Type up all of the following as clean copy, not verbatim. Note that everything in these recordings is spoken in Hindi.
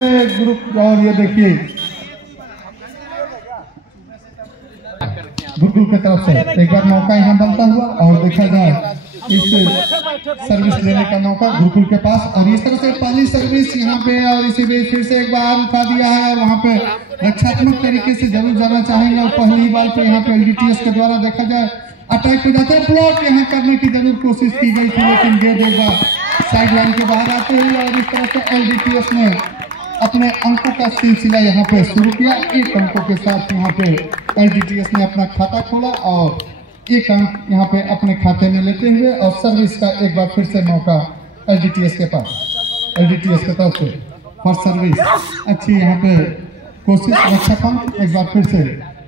ग्रुप। और ये देखिए गुरुकुल की तरफ से एक बार मौका यहाँ बनता हुआ और देखा जाए इस सर्विस लेने का मौका गुरुकुल के पास। और इस तरह से पहली सर्विस यहाँ पे और इसी बीच फिर से एक बार उठा दिया है और वहाँ पे रक्षात्मक तरीके से जरूर जाना चाहेंगे। और पहली बार पे यहाँ पे एलडीटीएस के द्वारा देखा जाए अटैक हो जाता है, ब्लॉक यहाँ करने की जरूर कोशिश की गई थी, लेकिन गेंद एक बार साइड लाइन के बाहर आते हुए और इस तरह से एलडीटीएस ने अपने अंकों का सिलसिला यहाँ पे शुरू किया। एक अंकों के साथ यहाँ पे एलडीटीएस ने अपना खाता खोला और एक अंक यहाँ पे अपने खाते में लेते हुए और सर्विस का एक बार फिर से मौका एलडीटीएस के पास, एलडीटीएस की तरफ से फर्स्ट सर्विस अच्छी यहाँ पे कोशिश, रक्षा पंख एक बार फिर से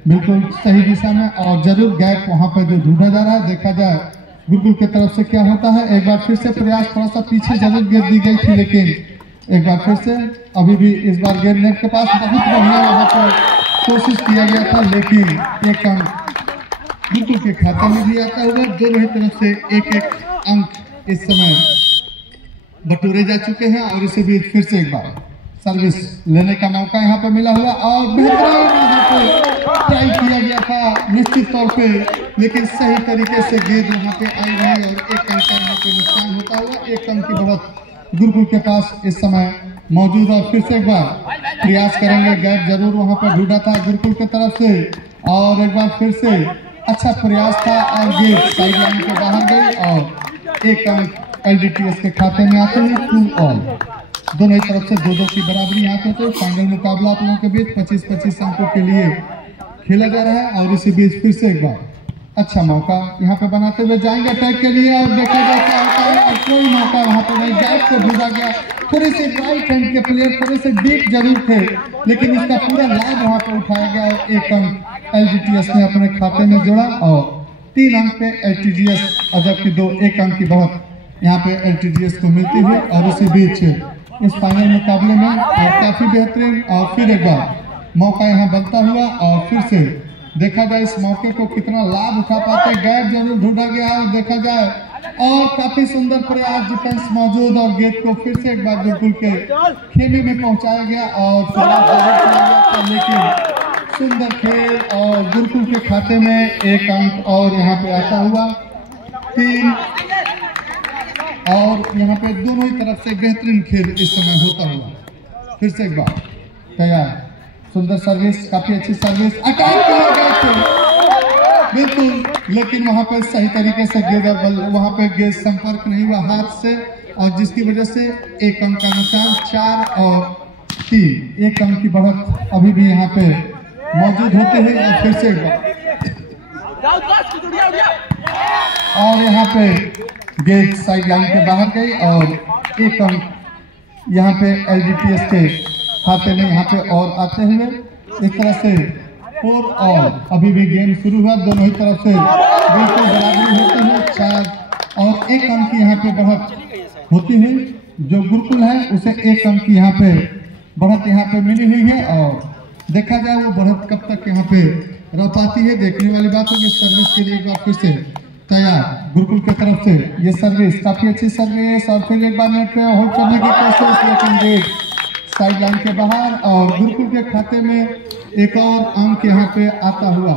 बिल्कुल सही दिशा में और जरूर गैप वहाँ पे जो ढूंढा जा रहा है। देखा जाए गुरुकुल की तरफ से क्या होता है। एक बार फिर से प्रयास, थोड़ा सा पीछे जरूर गेंद दी गई थी, लेकिन एक बार फिर से अभी भी इस बार गेंद नेट के पास बहुत बढ़िया वहाँ पर कोशिश किया गया था, लेकिन एक अंक गुरुकुल के खाते में भी आता हुआ। दोनों ही तरफ से एक एक अंक इस समय बटोरे जा चुके हैं और इसी बीच फिर से एक बार सर्विस लेने का मौका यहाँ पे मिला हुआ और बेहतरीन यहाँ पे ट्राई किया गया था निश्चित तौर पे, लेकिन सही तरीके से गेंद वहाँ पे आई रही और एक अंक यहाँ पे नुकसान होता हुआ। एक अंक की बढ़त गुरुकुल के पास इस समय मौजूद। और फिर से एक बार प्रयास करेंगे, गैप जरूर वहाँ पर ढूंढा था गुरुकुल की तरफ से और एक बार फिर से अच्छा प्रयास था और गेंद साइड लाइन के बाहर गई और एक अंक एलडीटीएस के खाते में आते हुए 2 ऑल। दोनों ही तरफ से 2-2 की बराबरी यहाँ पे तो फाइनल मुकाबला आप लोगों के बीच 25-25 अंकों के लिए खेला जा रहा है। और इसी बीच फिर से एक बार अच्छा मौका यहाँ पे बनाते हुए जाएंगे अटैक के लिए और देखा जाए क्या होता है। और कोई मौका वहाँ पे नहीं, गैप को ढूंढा गया। थोड़े से राइट हैंड के प्लेयर थोड़े से डीप जरूर थे, लेकिन इसका पूरा लाभ वहाँ पे उठाया गया और एक अंक एलडीटीएस ने अपने खाते में जोड़ा और 3 अंक पे एलटीजीएस अजब की 1 अंक की बढ़त यहाँ पे एलटीजीएस को मिलती हुई। और इसी बीच इस फाइनल मुकाबले में काफी बेहतरीन और फिर एक बार मौका यहाँ बनता हुआ और फिर से देखा जाए इस मौके को कितना लाभ उठा पाते। गैप जरूर ढूंढा गया और देखा जाए और काफी सुंदर प्रयास, डिफेंस मौजूद और गेंद को फिर से एक बार गुरुकुल के खेमे में पहुंचाया गया और लेकिन सुंदर खेल और गुरुकुल के खाते में 1 अंक और यहाँ पे आता हुआ 3। और यहाँ पे दोनों ही तरफ से बेहतरीन खेल इस समय होता हुआ। फिर से एक बार तैयार, सुंदर सर्विस, काफी अच्छी सर्विस, अटैक किया गया था बिल्कुल, लेकिन वहां पर सही तरीके से गेंद वहां पे गेंद संपर्क नहीं हुआ हाथ से और जिसकी वजह से 1 अंक का नुकसान। 4 और 3, 1 अंक की बढ़त अभी भी यहाँ पे मौजूद होते हुए और फिर से एक बार और यहाँ पे गेंद साइड लाइन के बाहर गई और 1 अंक यहाँ पे एलडीटीएस के खाते में यहाँ पे और आते हुए इस तरह से 4 और अभी भी गेम शुरू हुआ। दोनों ही तरफ से बिल्कुल बराबरी होते हैं। 4 और 1 अंक की यहाँ पे बढ़त होती हुई जो गुरुकुल है उसे 1 अंक की यहाँ पे बढ़त यहाँ पे मिली हुई है और देखा जाए वो बढ़त कब तक यहाँ पे रह पाती है, देखने वाली बात होगी। सर्विस के लिए एक बार फिर से तैयार गुरुकुल की तरफ से ये सर्विस, काफी अच्छी सर्विस और फिर एक बार नेट पे होल्ड करने की कोशिश, लेकिन गेंद साइड लाइन के बाहर और गुरुकुल के खाते में 1 और अंक यहाँ पे आता हुआ।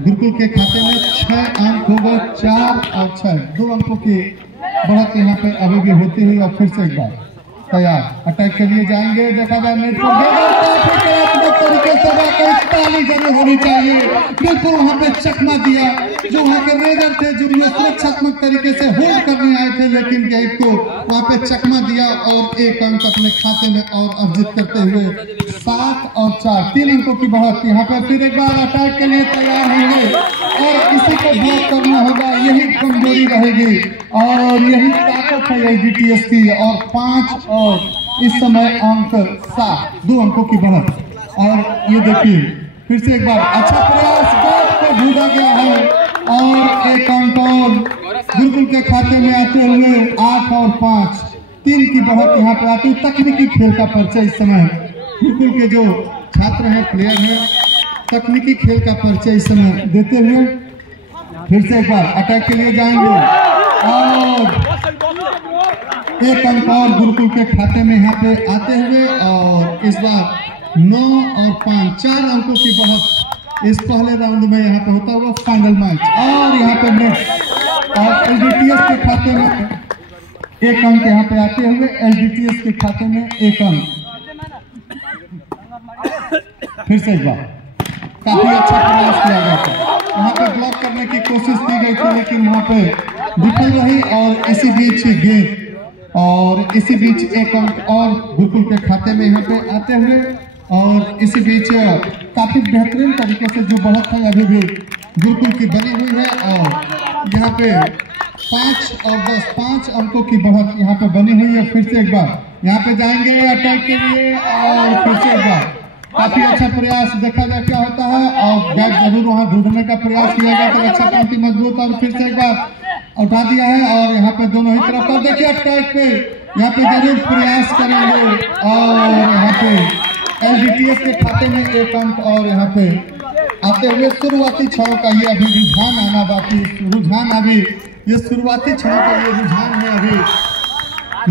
गुरुकुल के खाते में 6 अंक हो गए, 4 और 6, 2 अंकों की बढ़त यहाँ पे अभी भी होती हुई। और फिर से एक बार तैयार अटैक के लिए जाएंगे, देखा जाए नेट तरीके से ताली जरूर होनी चाहिए। बिल्कुल वहाँ पे चकमा दिया जो वहाँ के रेडर थे जो सुरक्षात्मक तरीके से होल्ड करने आए थे, लेकिन गेंद को वहाँ पे चकमा दिया और 1 अंक अपने खाते में और अर्जित करते हुए 7 और 4, 3 अंकों की बढ़त। यहाँ पे फिर एक बार अटैक के लिए तैयार होंगे और इसी को ब्लॉक करना होगा, यही कमजोरी रहेगी और यही ताकत है एलडीटीएस की। और 5 और इस समय अंक 7, 2 अंकों की बढ़त। और ये देखिए फिर से एक बार अच्छा प्रयास, गैप को ढूंढा गया है और 1 अंक और गुरुकुल के खाते में आते हुए 8 और 5, 3 की बढ़त यहाँ पे आती। तकनीकी खेल का परिचय इस समय गुरुकुल के जो छात्र हैं, प्लेयर हैं, तकनीकी खेल का परिचय इस समय देते हुए फिर से एक बार अटैक के लिए जाएंगे और 1 अंक और गुरुकुल के खाते में यहाँ पे आते हुए और इस बार 9 और 5 4 अंकों की बढ़त इस पहले राउंड में यहाँ पे होता हुआ फाइनल मैच। और यहाँ पे नेक्स्ट और एलडीटीएस के खाते में 1 अंक यहाँ पे आते हुए एलडीटीएस के खाते में 1 अंक। फिर से एक बार काफी अच्छा प्रयास किया गया था, वहाँ पे ब्लॉक करने की कोशिश की गई थी लेकिन वहाँ पे विफल रही। और इसी बीच गेंद और इसी बीच 1 अंक और गुरुकुल के खाते में यहाँ पे आते हुए। और इसी बीच काफी बेहतरीन तरीके से जो बढ़त है अभी भी गुरुकुल की बनी हुई है। और यहाँ पे 5 और 10 5 अंकों की बढ़त यहाँ पे बनी हुई है। फिर से एक बार यहाँ पे जाएंगे अटैक के लिए और फिर से एक बार काफी अच्छा प्रयास, देखा जाए क्या होता है। और गैप जरूर वहाँ ढूंढने का प्रयास किया गया तो अच्छा पंक्ति मजबूत और फिर से एक बार उठा दिया है। और यहाँ पे दोनों ही तरफ और देखिए अटैक पे यहाँ पे जरूर प्रयास करेंगे। और यहाँ पे एलडीटीएस के खाते में 1 अंक और यहाँ पे आते हुए शुरुआती क्षणों का ये अभी रुझान आना बाकी, रुझान अभी ये शुरुआती क्षणों का ये रुझान है। अभी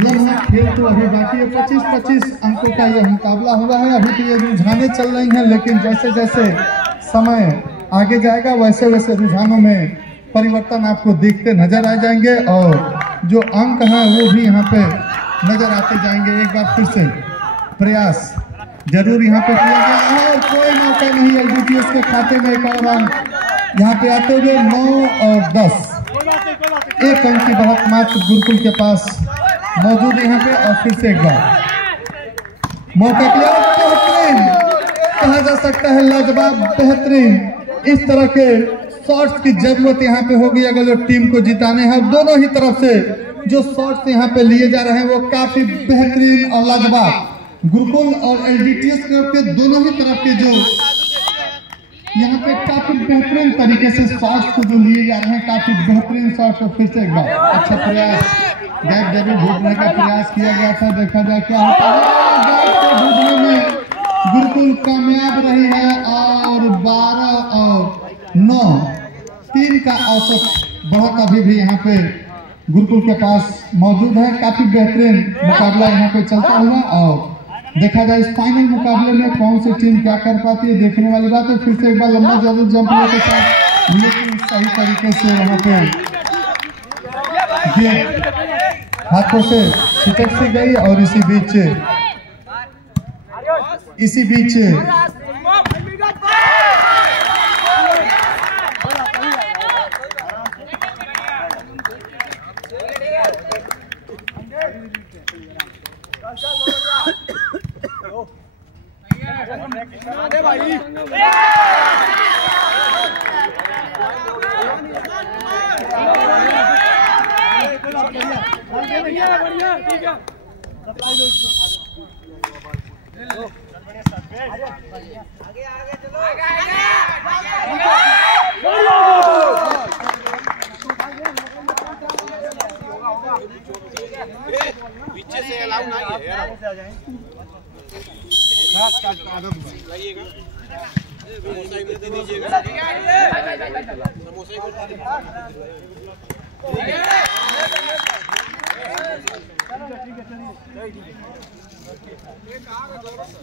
लम्हा खेल तो अभी बाकी है, 25-25 अंकों का ये मुकाबला हुआ है। अभी तो ये रुझानें चल रही हैं लेकिन जैसे जैसे समय आगे जाएगा वैसे वैसे रुझानों में परिवर्तन आपको देखते नजर आ जाएंगे और जो अंक हैं वो भी यहाँ पे नजर आते जाएंगे। एक बार फिर से प्रयास जरूर यहाँ पे किया गया और कोई मौका नहीं एलडीटीएस के खाते में। एक और अंक यहाँ पे आते हुए 9 और 10 1 अंक की बढ़त मात्र गुरुकुल के पास मौजूद है यहाँ पे। और फिर से एक बार मौका किया, बेहतरीन कहा जा सकता है, लाजवाब बेहतरीन। इस तरह के शॉट्स की जरूरत यहाँ पे होगी अगर जो टीम को जिताने हैं। दोनों ही तरफ से जो शॉट्स यहाँ पे लिए जा रहे हैं वो काफी बेहतरीन और लाजवाब। गुरुकुल और एलडीटीएस के दोनों ही तरफ के जो यहाँ पे काफी बेहतरीन तरीके से शॉट्स को जो लिए जा रहे हैं, काफी बेहतरीन शॉट्स। फिर से एक बार अच्छा प्रयास, गैप जरूर ढूंढने का प्रयास किया गया था, देखा जाए क्या होता है। गैप को ढूंढने में गुरुकुल कामयाब रही है और 12 और 9 3 का औसत बढ़त अभी भी यहाँ पे गुरुकुल के पास मौजूद है। काफी बेहतरीन मुकाबला यहाँ पे चलता हुआ और देखा जाए इस फाइनल मुकाबले में कौन सी टीम क्या कर पाती है, देखने वाली बात है। फिर से एक बार लंबा जरूर जंप के साथ लेकिन सही तरीके से वहाँ पे हाथों से छिटक सी गई। और इसी बीच पीछे से अलाउ नहीं है लाइएगा, समोसा ही दे दीजिएगा, समोसा ही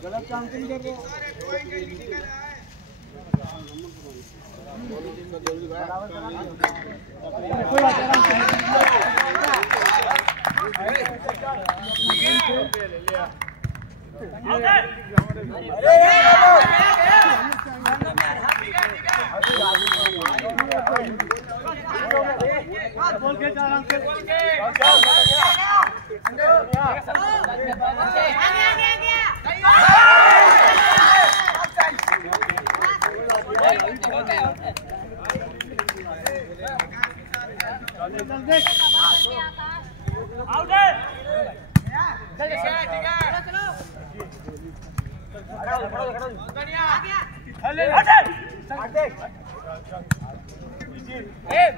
गलत काम नहीं कर रहे बोल के आराम से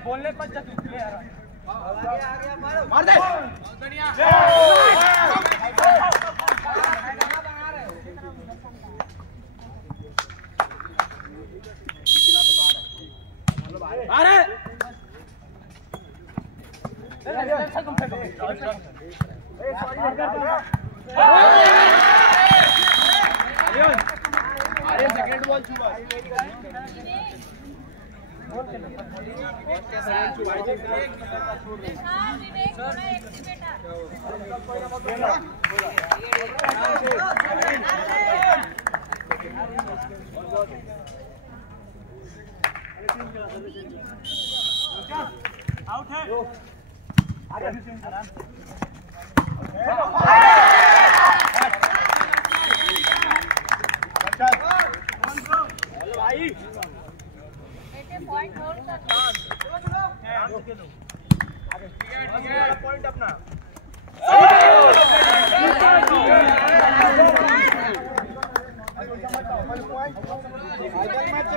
बोलने पर मार दे अरे सेकंड बॉल छुपा आउट है पॉइंट अपना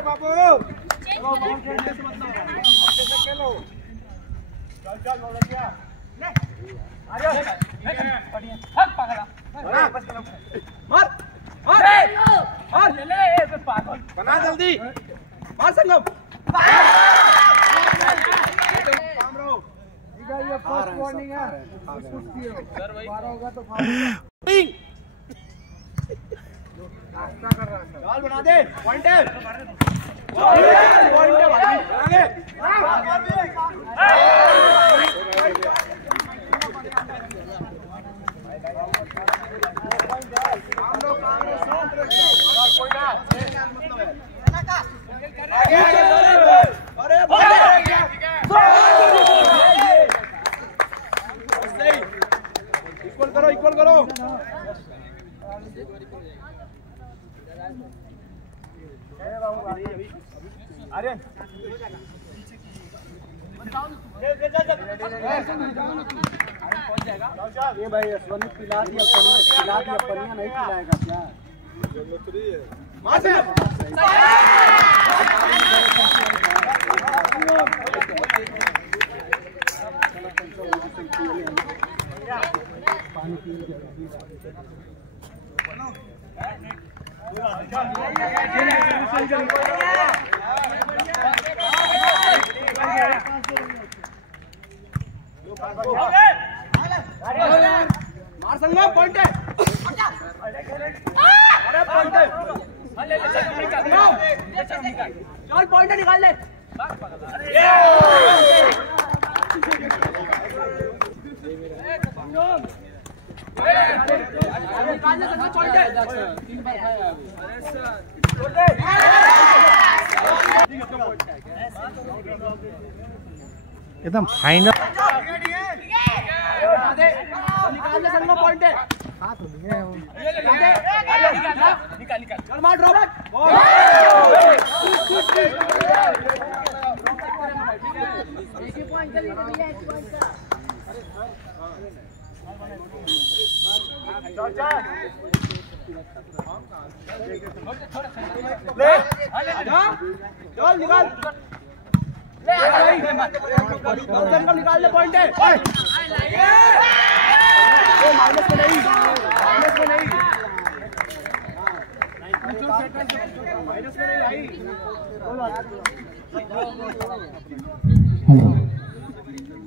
बाबू बना जल्दी मार संगम ये फर्स्ट वार्निंग है सर भाई होगा तो नाश्ता कर रहा है बॉल बना दे पॉइंट है पॉइंट है भाई इक्वल करो आर्यन ये भाई स्वनी पिला दिया पनिया नहीं पिलाएगा क्या पानी पी मार संगम पॉइंट है अरे पॉइंट है चल पॉइंट निकाल ले एकदम फाइनल निकाल ले संगम पॉइंट है हाथ हो गया निकाल चल मार ड्रॉप एक ही पॉइंट चलिए भैया एक पॉइंट का चल निकाल निकाल ले पॉइंट है माइनस में नहीं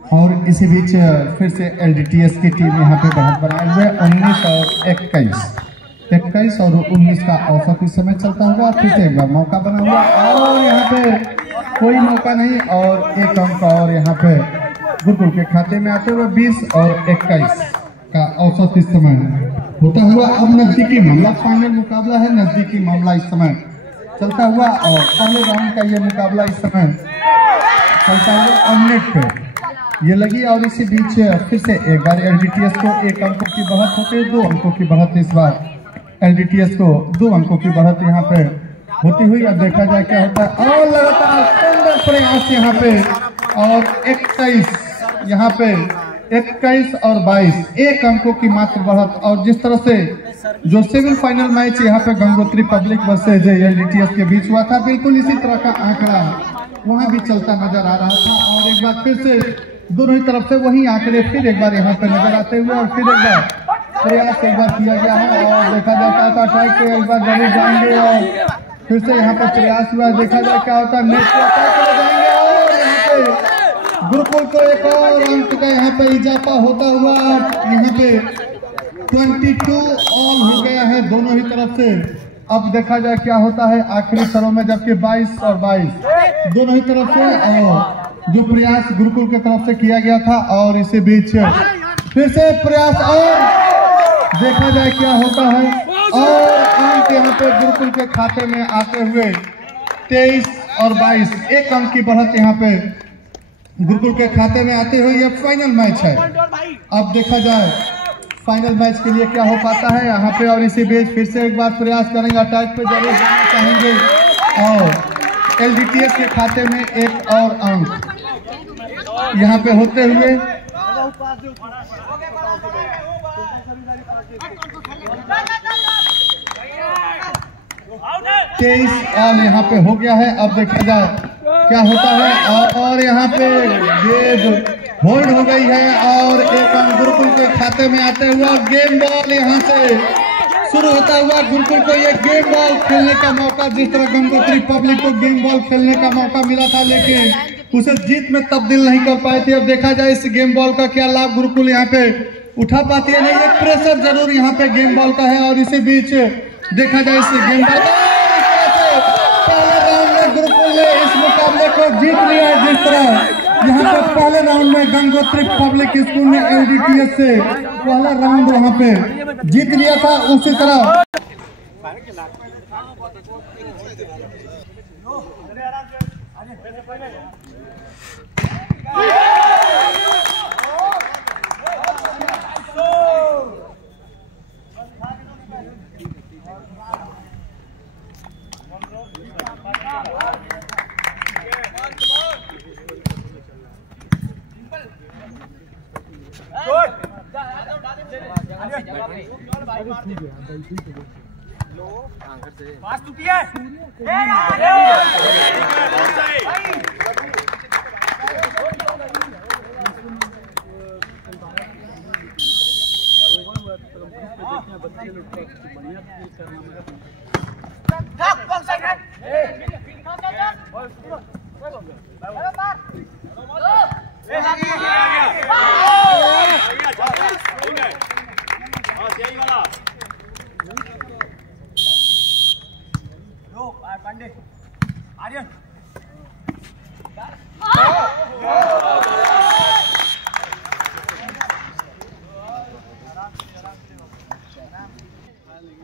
और इसी बीच फिर से एलडीटीएस की टीम यहाँ पे बढ़त बनाए हुए 19 और 21 और 19 का औसत इस समय चलता हुआ फिर से एक बार मौका बना हुआ और यहाँ पे कोई मौका नहीं और एक अंक और यहाँ पे गुरुकुल के खाते में आते हुए 20 और 21 का औसत इस समय होता हुआ अब नजदीकी मामला फाइनल मुकाबला है नजदीकी मामला इस समय चलता हुआ और पहले राउंड का ये मुकाबला इस समय चलता हुआ ऑमलेट पे ये लगी और इसी बीच फिर से एक बार एलडीटीएस को 1 अंकों की बढ़त होते 2 अंकों की बढ़त इस बार एलडीटीएस को 2 अंकों की बढ़त यहाँ पे होती हुई अब देखा जाए क्या होता है और लगातार सुंदर प्रयास यहाँ पे और 21 यहाँ पे 21 और 22 1 अंकों की मात्र बढ़त और जिस तरह से जो सेमीफाइनल मैच यहाँ पे गंगोत्री पब्लिक वर्सेज एलडीटीएस के बीच हुआ था बिल्कुल इसी तरह का आंकड़ा वहाँ भी चलता नजर आ रहा था और एक बार फिर से दोनों ही तरफ से वही आंकड़े फिर एक बार यहाँ पे नजर आते हुए और फिर एक बार प्रयास एक बार किया गया है और देखा जाता था ट्राई पे एक बार जरूर जाएंगे और फिर से यहाँ पे प्रयास हुआ देखा जाए क्या होता है नेट को अटैक कर जाएंगे और यहाँ पे गुरुकुल को एक और अंक का यहाँ पे इजाफा होता हुआ यहाँ पे 22 ऑल हो गया है दोनों ही तरफ से अब देखा जाए क्या होता है आखिरी सरों में, जबकि 22 और 22 दोनों ही तरफ से और जो प्रयास गुरुकुल की तरफ से किया गया था, और इसी बीच फिर से प्रयास और देखा जाए क्या होता है। और अंक यहाँ पे गुरुकुल के खाते में आते हुए 23 और 22 एक अंक की बढ़त यहाँ पे गुरुकुल के खाते में आते हुए ये फाइनल मैच है। अब देखा जाए फाइनल मैच के लिए क्या हो पाता है यहाँ पे। और इसी बीच फिर से एक बार प्रयास करेंगे, अटैक पे जरूर जाना चाहेंगे, और एलडीटीएस के खाते में एक और अंक यहाँ पे होते हुए 23 और यहाँ पे हो गया है। अब देखा जाए क्या होता है। और यहाँ पे गेंद होल्ड हो गई है और एक अंक गुरुकुल के खाते में आते हुआ गेम बॉल यहाँ से शुरू होता हुआ गुरुकुल को ये गेम बॉल खेलने का मौका, जिस तरह गंगोत्री पब्लिक को गेम बॉल खेलने का मौका मिला था लेकिन उसे जीत में तब्दील नहीं कर पाए थे। अब देखा जाए इस गेम बॉल का क्या लाभ गुरुकुल यहाँ पे उठा पाती है। नहीं, एक प्रेशर जरूर यहाँ पे गेम बॉल का है। और इसी बीच देखा जाए इस गेम बॉल पहले राउंड में गुरुकुल ने इस मुकाबले को जीत लिया है। जिस तरह यहाँ पे पहले राउंड में गंगोत्री पब्लिक स्कूल ने एलडीटीएस से पहला राउंड वहाँ पे जीत लिया था, उसी तरह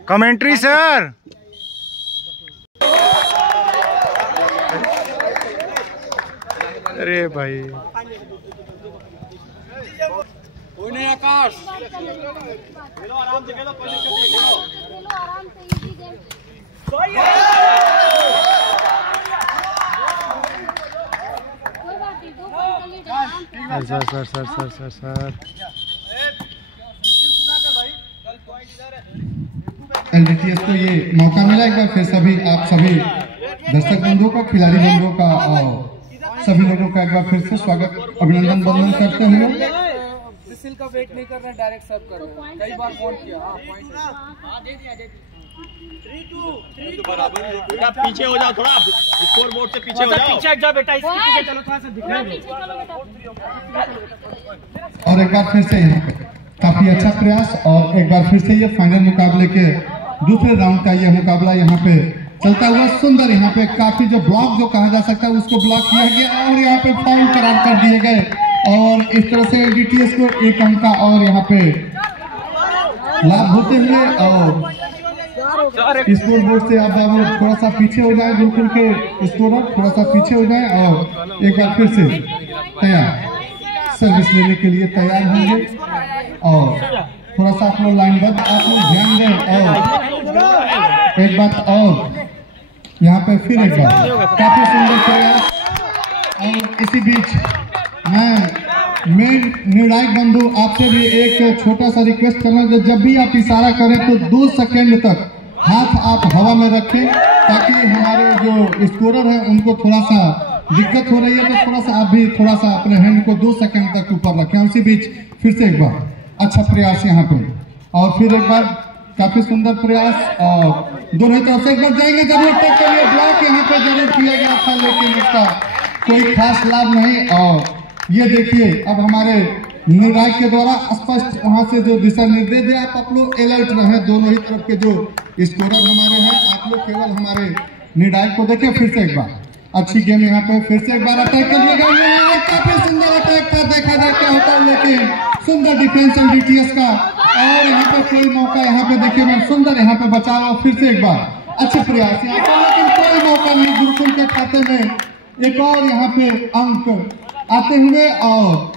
कमेंट्री सर। अरे भाई कोई नहीं आकाश, खेलो आराम से, खेलो कोई दिक्कत नहीं, खेलो आराम से, इजी गेम। कोई बात नहीं, 2 पॉइंट के लिए सर एलडीटीएस को ये मौका मिला एक बार फिर सभी आप सभी दर्शक बंधुओं का, खिलाड़ी बंधुओं का और सभी लोगों का एक बार फिर से स्वागत, अभिनंदन बंदन करते हुए। सिसिल का वेट नहीं कर रहा, डायरेक्ट सर्व कर रहा है। कई बार फोन किया, हां पॉइंट दे दिया 3-2 बराबर। बेटा पीछे हो जाओ, थोड़ा स्कोर बोर्ड से पीछे हो जाओ, पीछे जाओ बेटा, इसके पीछे चलो, थोड़ा सा दिखाई दो। और एक बार फिर से यहाँ पे काफी अच्छा प्रयास, और एक बार फिर से ये फाइनल मुकाबले के दूसरे राउंड का ये मुकाबला यहाँ पे चलता हुआ सुंदर, यहाँ पे काफी जो ब्लॉक जो कहा जा सकता है उसको ब्लॉक किया गया और यहाँ पे फाउल करार कर दिए गए। और इस तरह से एलडीटीएस को एक अंक का और यहाँ पे लाभ होते हुए, और स्कोर बोर्ड से आप थोड़ा सा पीछे हो जाए, बिल्कुल के स्कोरर थोड़ा सा पीछे हो जाए और एक बार फिर से तैयार सर्विस लेने के लिए तैयार होंगे। और थोड़ा सा आप लोग लाइनबद्ध आप लोग ध्यान दें। और एक बात और यहाँ पे फिर एक बार काफी सुंदर प्रयास। और इसी बीच मैं निर्णायक बंधु आपसे भी एक छोटा सा रिक्वेस्ट करना, जब भी आप इशारा करें तो 2 सेकंड तक हाथ आप हवा में रखें, ताकि हमारे जो स्कोरर हैं उनको थोड़ा सा दिक्कत हो रही है, तो थोड़ा सा आप भी थोड़ा सा अपने हैंड को 2 सेकंड तक ऊपर रखें। उसी बीच फिर से एक बार अच्छा प्रयास यहाँ पे, और फिर एक बार काफी सुंदर प्रयास, और दोनों तरफ से एक बार जाएंगे जरूर तक के लिए। ब्लॉक यहाँ पे जरूर किया गया था लेकिन उसका कोई खास लाभ नहीं। और ये देखिए अब हमारे निर्णायक के द्वारा स्पष्ट वहां से जो दिशा निर्देश है, आप लोग अलर्ट रहे। दोनों ही तरफ के जो स्कोरर हमारे हैं, आप लोग केवल हमारे निर्णायक को देखें। फिर से एक बार अच्छी गेम यहाँ पे, फिर से एक बार अटैक कर लिया गया। काफी सुंदर अटैक था, देखा जाए क्या होता है, लेकिन सुंदर डिफेंस LDTS का। और यहाँ पे कोई मौका, यहाँ पे देखिए मैं सुंदर यहाँ पे बचा रहा हूँ। फिर से एक बार अच्छे प्रयास यहाँ पे, लेकिन कोई मौका नहीं। गुरुकुल के खाते में एक और यहाँ पे अंक आते हुए, और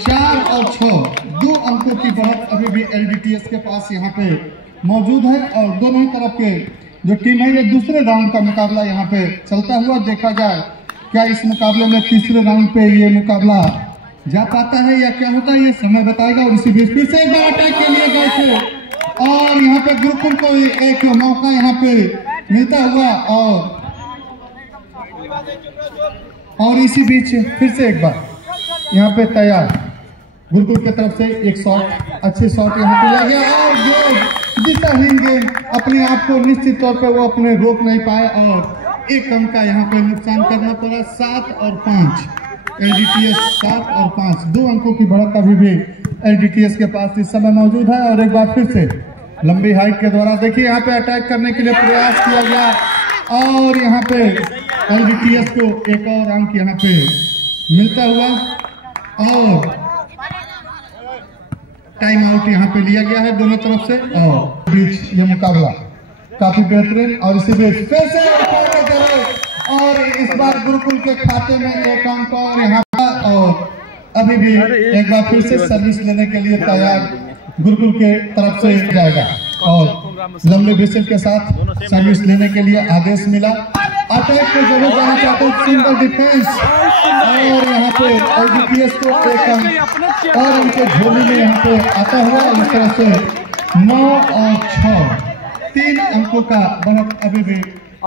4 और 6 2 अंकों की बढ़त अभी भी LDTS के पास यहाँ पे मौजूद है। और दोनों ही तरफ के जो टीम है, ये दूसरे राउंड का मुकाबला यहाँ पे चलता हुआ देखा जाए। क्या इस मुकाबले में तीसरे राउंड पे ये मुकाबला जा पाता है या क्या होता है, ये समय बताएगा। और इसी बीच फिर से एक बार अटैक के लिए गए थे, और यहाँ पे गुरुकुल को एक मौका यहाँ पे मिलता हुआ। और इसी बीच फिर से एक बार यहाँ पे तैयार गुरुकुल की तरफ से एक शॉट, अच्छे शॉट यहाँ पे लग गया। और जो दिशाहीन गेंद अपने आप को निश्चित तौर पे वो अपने रोक नहीं पाए, और एक अंक का यहाँ पे नुकसान करना पड़ा। 7 और 5 LDTS, 7 और 5 2 अंकों की बढ़त अभी भी LDTS के पास इस समय मौजूद है। और एक बार फिर से लंबी हाइट के द्वारा देखिए यहाँ पे अटैक करने के लिए प्रयास किया गया, और यहाँ पे LDTS को एक और अंक यहाँ पे मिलता हुआ। और टाइम आउट यहाँ पे लिया गया है दोनों तरफ से। और बीच ये मुकाबला काफी बेहतरीन, और इसी बीच फिर से और इस बार गुरुकुल के खाते में एक अंक। और यहाँ और अभी भी एक बार फिर से सर्विस लेने के लिए तैयार गुरुकुल के तरफ से जाएगा, और लंबे विसल के साथ सर्विस लेने के लिए आदेश मिला। अटैक को जरूर जाना चाहते हैं, सुंदर डिफेंस। और यहाँ पे LDTS को एक अंक और उनके झोली में यहाँ पे आता हुआ। इस तरह से 9 और 6 3 अंकों का बढ़त अभी भी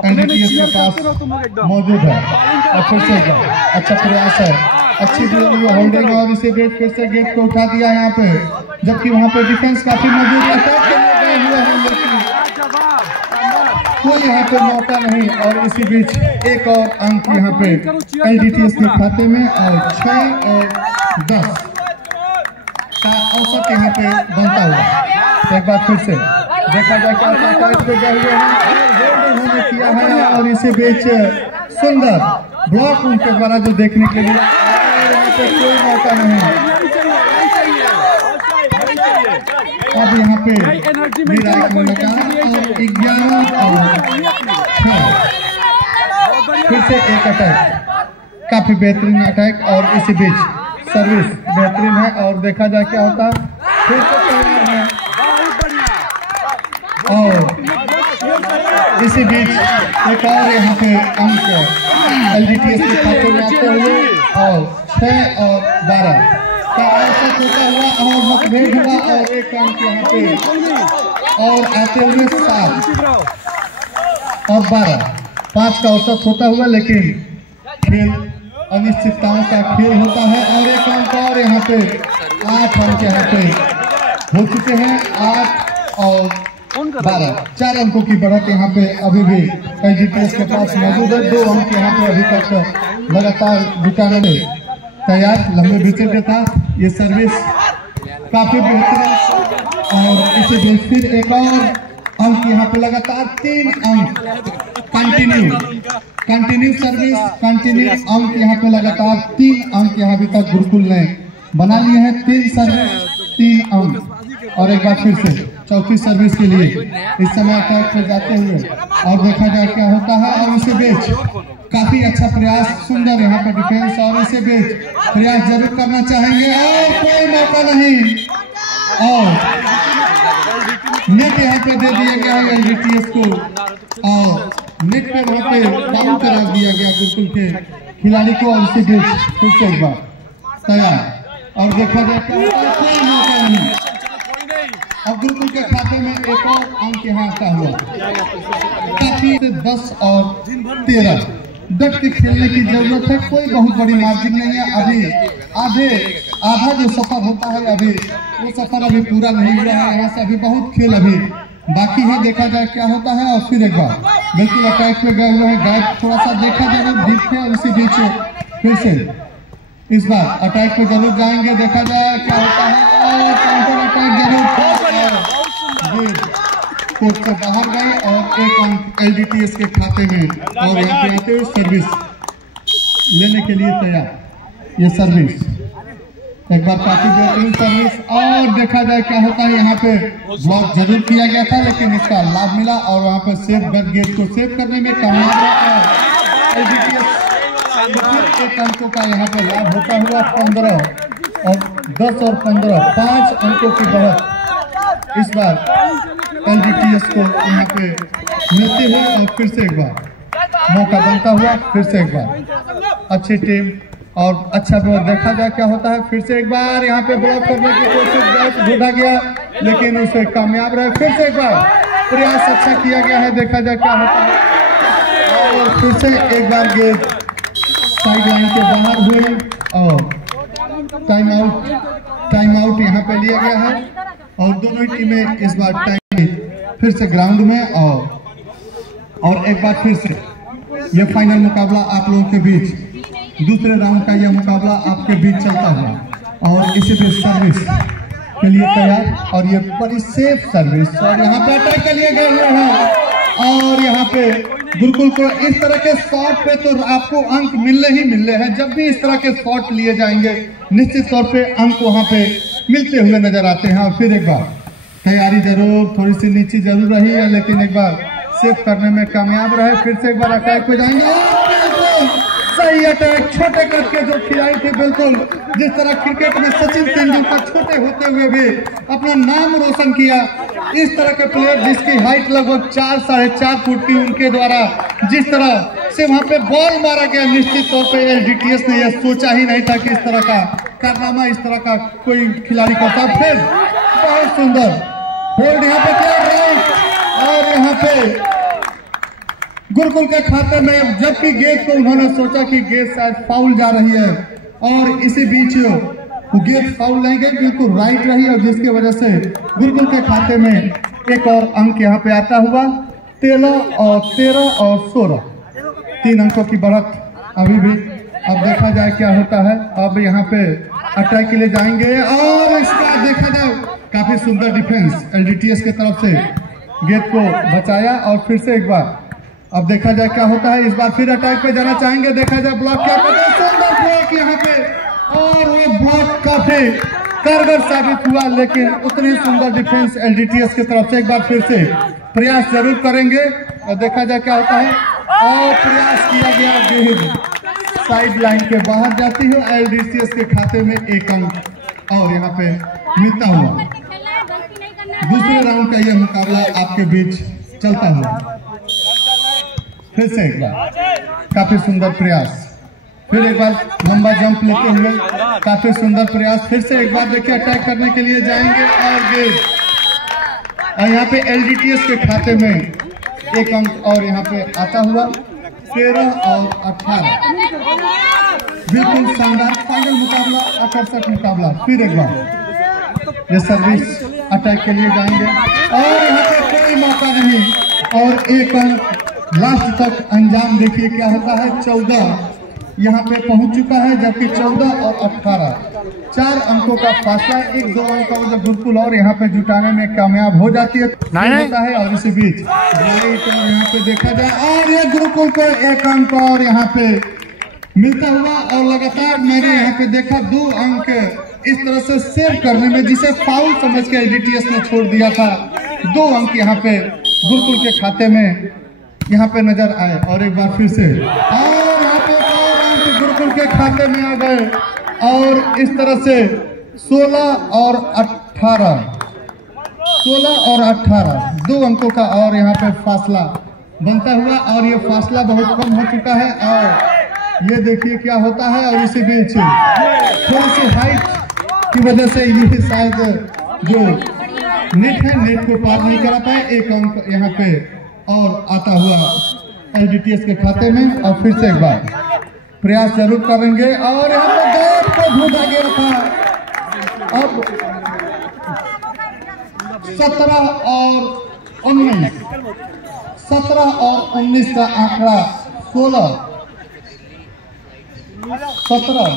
LDTS के पास मौजूद है। और फिर से अच्छा प्रयास है, अच्छी होल्डिंग। और इसे गेट फिर से गेट को उठा दिया यहाँ पे, जबकि वहाँ पे डिफेंस काफी मौजूद है। कोई यहाँ पे मौका नहीं। और इसी बीच एक और अंक यहाँ पे LDTS के खाते में, और 6 और 10 का औसत यहाँ पे बनता हुआ। एक बार फिर से देखा जाए क्या किया है। और इसी बीच सुंदर ब्लॉक उनके द्वारा जो देखने के लिए, यहाँ पे कोई मौका नहीं। अब यहाँ पे निर्णायक ने लगाया, और 11 और 6 फिर से एक अटैक, काफी बेहतरीन अटैक। और इसी बीच सर्विस बेहतरीन है, और देखा जाए क्या होता है। फिर से है, और इसी बीच एक और यहाँ पे अंक LDTS के खाते में आते हुए, और 6 और 12 का औसत होता हुआ, और मतभेद हुआ। और एक अंक यहाँ पे और आते हुए 7 और 12 5 का औसत होता हुआ। लेकिन खेल अनिश्चितताओं का खेल होता है। और एक अंक और यहाँ पे 8 अंक यहाँ पे हो चुके हैं। 8 और 12 4 अंकों की बढ़त यहाँ पे अभी भी LDTS के पास मौजूद है। 2 अंक यहाँ पे अभी तक लगातार जुटाने में तैयार। लंबे बीचे पे था ये सर्विस काफी बेहतरीन। और इसी बीच फिर एक और अंक यहाँ पे लगातार 3 अंक कंटिन्यू सर्विस, कंटिन्यू अंक यहाँ पे लगातार 3 अंक यहाँ अभी तक गुरुकुल ने बना लिए हैं। 3 सर्विस 3 अंक। और एक बार फिर से चौथी सर्विस के लिए इस समय अटैक पे जाते हुए, और देखा जाए क्या होता है। और इसी बीच काफी अच्छा प्रयास, सुंदर यहाँ पर डिफेंस। और इसी बीच प्रयास जरूर करना चाहेंगे, और कोई मौका नहीं। और नेट यहाँ पे दे दिया गया है LDTS को, और नेट पे वहाँ पे डाउन करा दिया गया गुरुकुल के खिलाड़ी को। और इसी बीच फिर से एक बार तैयार, और देखा जाए क्या होता है। कोई मौका नहीं। अब गुरुकुल के खाते में एक और अंक यहाँ आता हुआ। काफी 10 और 13 डट के खेलने की जरूरत है। कोई बहुत बड़ी मार्जिन नहीं है। अभी आधा जो सफर होता है, अभी वो सफर अभी पूरा नहीं हुआ है। यहाँ से अभी बहुत खेल अभी बाकी है। देखा जाए क्या होता है। और फिर एक बार बिल्कुल अटैक में गए हुए हैं। गैप थोड़ा सा देखा जाए डीप है। और इसी बीच फिर से इस बार अटैक पे जरूर जाएंगे, देखा जाए क्या होता है। और काउंटर अटैक जरूर कोर्ट से बाहर गए और एक अंक LDTS के खाते में। और यहाँ पे आते हुए सर्विस लेने के लिए तैयार। ये सर्विस एक बार काफी बेहतरीन सर्विस। और देखा जाए क्या होता है, यहाँ पे ब्लॉक जरूर किया गया था लेकिन इसका लाभ मिला और वहाँ पे सेव गेट को सेव करने में कामयाब रहा। LDTS एक अंकों का यहाँ पे लाभ होता हुआ 15 और 10 और 15 5 अंकों की बढ़त इस बार LDTS को यहाँ पे मिलती है। और फिर से एक बार मौका बनता हुआ, फिर से एक बार अच्छी टीम और अच्छा ब्लॉक। देखा जाए क्या होता है, फिर से एक बार यहाँ पे ब्लॉक करने की कोशिश ढूंढा गया लेकिन उसे कामयाब रहे। फिर से एक बार प्रयास अच्छा किया गया है, देखा जाए क्या होता है। और फिर से एक बार गेंद साइड लाइन के बाहर हुई और टाइम आउट यहाँ पे लिया गया है। और दोनों ही टीमें इस बार टाइम फिर से ग्राउंड में। और एक बार फिर से ये फाइनल मुकाबला आप लोगों के बीच, दूसरे राउंड का यह मुकाबला आपके बीच चलता हुआ और इसी पे सर्विस के लिए तैयार। और ये बड़ी सेफ सर्विस और यहाँ पे अटैक के लिए गए हुए हैं। और यहाँ पे गुरुकुल को इस तरह के शॉट पे तो आपको अंक मिलने ही मिलने हैं। जब भी इस तरह के शॉट लिए जाएंगे निश्चित तौर पे अंक वहाँ पे मिलते हुए नजर आते हैं। और फिर एक बार तैयारी जरूर थोड़ी सी नीचे जरूर रही है लेकिन एक बार सेव करने में कामयाब रहे। फिर से एक बार अटैक पे जाएंगे। सही अटैक, छोटे कद के जो खिलाड़ी थे, बिल्कुल जिस तरह क्रिकेट में सचिन तेंदुलकर छोटे होते हुए भी अपना नाम रोशन किया, इस तरह के प्लेयर जिसकी हाइट लगभग 4 साढ़े 4 फुट की, उनके द्वारा जिस तरह से वहां पे बॉल मारा गया, निश्चित तौर पे LDTS ने यह सोचा ही नहीं था कि इस तरह का कारनामा, इस तरह का कोई खिलाड़ी करता। फिर बहुत सुंदर होल्ड यहाँ पे किया राइट। और यहाँ पे गुरुकुल के खाते में जबकि गेंद को उन्होंने सोचा कि गेंद शायद फाउल जा रही है और इसी बीच वो गेंद फाउल नहीं गई, बिल्कुल राइट रही और जिसकी वजह से गुरुकुल के खाते में एक और अंक यहाँ पे आता हुआ 13 और 16 3 अंकों की बढ़त अभी भी। अब देखा जाए क्या होता है। अब यहाँ पे अटैक के लिए जाएंगे और इसका देखा जाए काफी सुंदर डिफेंस LDTS की तरफ से गेंद को बचाया। और फिर से एक बार अब देखा जाए क्या होता है। इस बार फिर अटैक पे जाना चाहेंगे, देखा जाए ब्लॉक क्या करते हैं। सुंदर ब्लॉक यहाँ पे और वो ब्लॉक काफी कारगर साबित हुआ लेकिन उतनी सुंदर डिफेंस LDTS की तरफ से। एक बार फिर से प्रयास जरूर करेंगे और देखा जाए क्या होता है। और प्रयास किया गया, गेंद साइड लाइन के बाहर जाती है। LDTS के खाते में 1 अंक और यहाँ पे मिलता हुआ दूसरे राउंड का यह मुकाबला आपके बीच चलता हुआ। फिर से एक बार काफी सुंदर प्रयास, फिर एक बार लंबा जंप लेते हुए काफी सुंदर प्रयास। फिर से एक बार देखिए अटैक करने के लिए जाएंगे और गेंद और यहाँ पे LDTS के खाते में 1 अंक और यहाँ पे आता हुआ 13 और 18। बिल्कुल शानदार फाइनल मुकाबला, आकर्षक मुकाबला। फिर एक बार ये सर्विस अटैक के लिए जाएंगे और यहाँ पे कोई मौका नहीं और 1 अंक लास्ट तक अंजाम देखिए क्या होता है। 14 यहाँ पे पहुंच चुका है जबकि 14 और 18 4 अंकों का फासला, 1-2 अंक और गुरुकुल और यहाँ पे जुटाने में कामयाब हो जाती है होता है। और इसी बीच राइट और यहाँ पे देखा जाए और ये गुरुकुल को 1 अंक और यहाँ पे मिलता हुआ। और लगातार मैंने यहाँ पे देखा 2 अंक इस तरह से सेव करने में, जिसे फाउल समझ के LDTS ने छोड़ दिया था, 2 अंक यहाँ पे गुरुकुल के खाते में यहाँ पे नजर आए। और एक बार फिर से और यहाँ पे 2 अंक गुरुकुल के खाते में आ गए और इस तरह से 16 और 18 2 अंकों का और यहाँ पे फासला बनता हुआ। और ये फासला बहुत कम हो चुका है और ये देखिए क्या होता है। और इसी बीच थोड़ी सी हाइट की वजह से ये शायद जो नेट है, नेट को पार नहीं करा पाए। 1 अंक यहाँ पे और आता हुआ LDTS के खाते में। और फिर से एक बार प्रयास जरूर करेंगे और यहाँ पे गैप को ढूंढा गया था। अब 17 और 19 का आंकड़ा 16 17